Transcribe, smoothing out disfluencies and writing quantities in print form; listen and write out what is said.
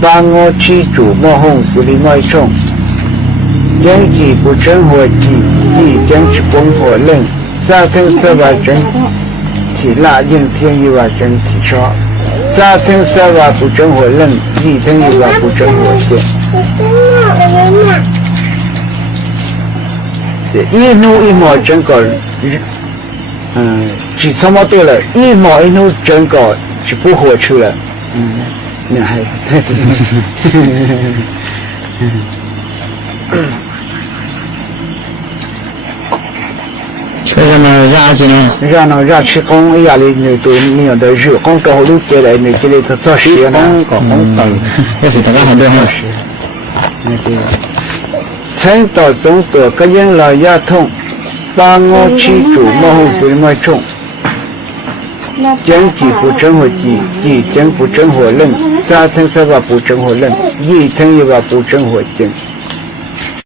把我记住莫红是里莫冲，将其不真火记，即将其崩火冷，沙腾沙瓦真体拉应天一瓦真体烧，沙腾沙瓦不真火冷，一腾一瓦不真火电。一怒一毛真搞，只这么多了，一毛一怒真搞就不火出了，那还这什么热子呢？热吃工压力那都没有的热工高路给来那给来他做事呢，工高，也是大家很多很是，那个。曾到中多个人老牙痛，把我记住莫红是莫冲，将其不真火记，即将不真火冷，沙腾沙瓦不真火冷，一腾一瓦不真火静。